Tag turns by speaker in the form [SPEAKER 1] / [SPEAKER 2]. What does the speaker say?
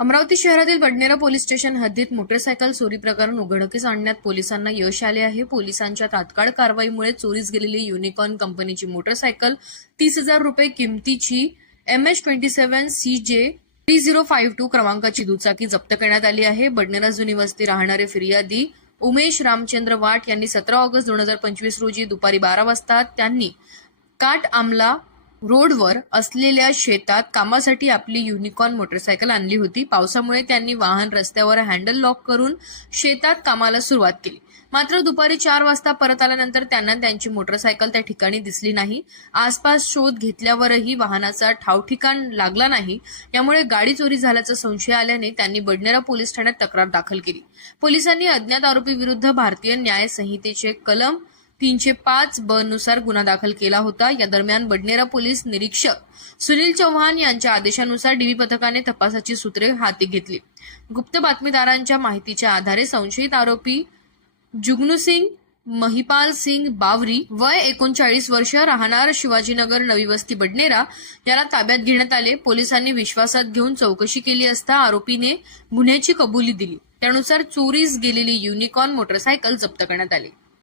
[SPEAKER 1] अमरावती शहरातील Badnera police station हद्दीत motorcycle चोरी प्रकरण उघडकीस आणण्यात पोलिसांना यश आले आहे. पोलिसांच्या तात्काळ कारवाईमुळे चोरीस गेलेली युनिकॉर्न कंपनीची मोटरसायकल तीस हजार रुपये किमतीची M H twenty seven C J three zero five two क्रमांकाची दुचाकी जप्त करण्यात आली आहे. बडनेरा जुनी वस्ती राहणारे फिर्यादी उमेश रामचंद्र वाट यांनी सतरा ऑगस्ट दोन हजार पंचवीस रोजी दुपारी बारा वाजता त्यांनी काट आमला रोडवर असलेल्या शेतात कामासाठी आपली युनिकॉर्न मोटरसायकल आणली होती. पावसामुळे त्यांनी वाहन रस्त्यावर हँडल लॉक करून शेतात कामाला सुरुवात केली. मात्र दुपारी चार वाजता परत आल्यानंतर त्यांना त्यांची मोटरसायकल त्या ठिकाणी दिसली नाही. आसपास शोध घेतल्यावरही वाहनाचा ठावठिकाण लागला नाही. यामुळे गाडी चोरी झाल्याचा संशय आल्याने त्यांनी बडनेरा पोलीस ठाण्यात तक्रार दाखल केली. पोलिसांनी अज्ञात आरोपी विरुद्ध भारतीय न्याय संहितेचे कलम तीनशे पाच ब नुसार गुन्हा दाखल केला होता. या दरम्यान बडनेरा पोलीस निरीक्षक सुनील चव्हाण यांच्या आदेशानुसार डीबी पथकाने तपासाची सूत्रे हाती घेतली. गुप्त बातमीदारांच्या माहितीच्या आधारे संशयित आरोपी जुगनू सिंग महिपाल सिंग बावरी वय एकोणचाळीस वर्ष राहणार शिवाजीनगर नवी वस्ती बडनेरा याला ताब्यात घेण्यात आले. पोलिसांनी विश्वासात घेऊन चौकशी केली असता आरोपीने गुन्ह्याची कबुली दिली. त्यानुसार चोरीस गेलेली युनिकॉर्न मोटरसायकल जप्त करण्यात आली.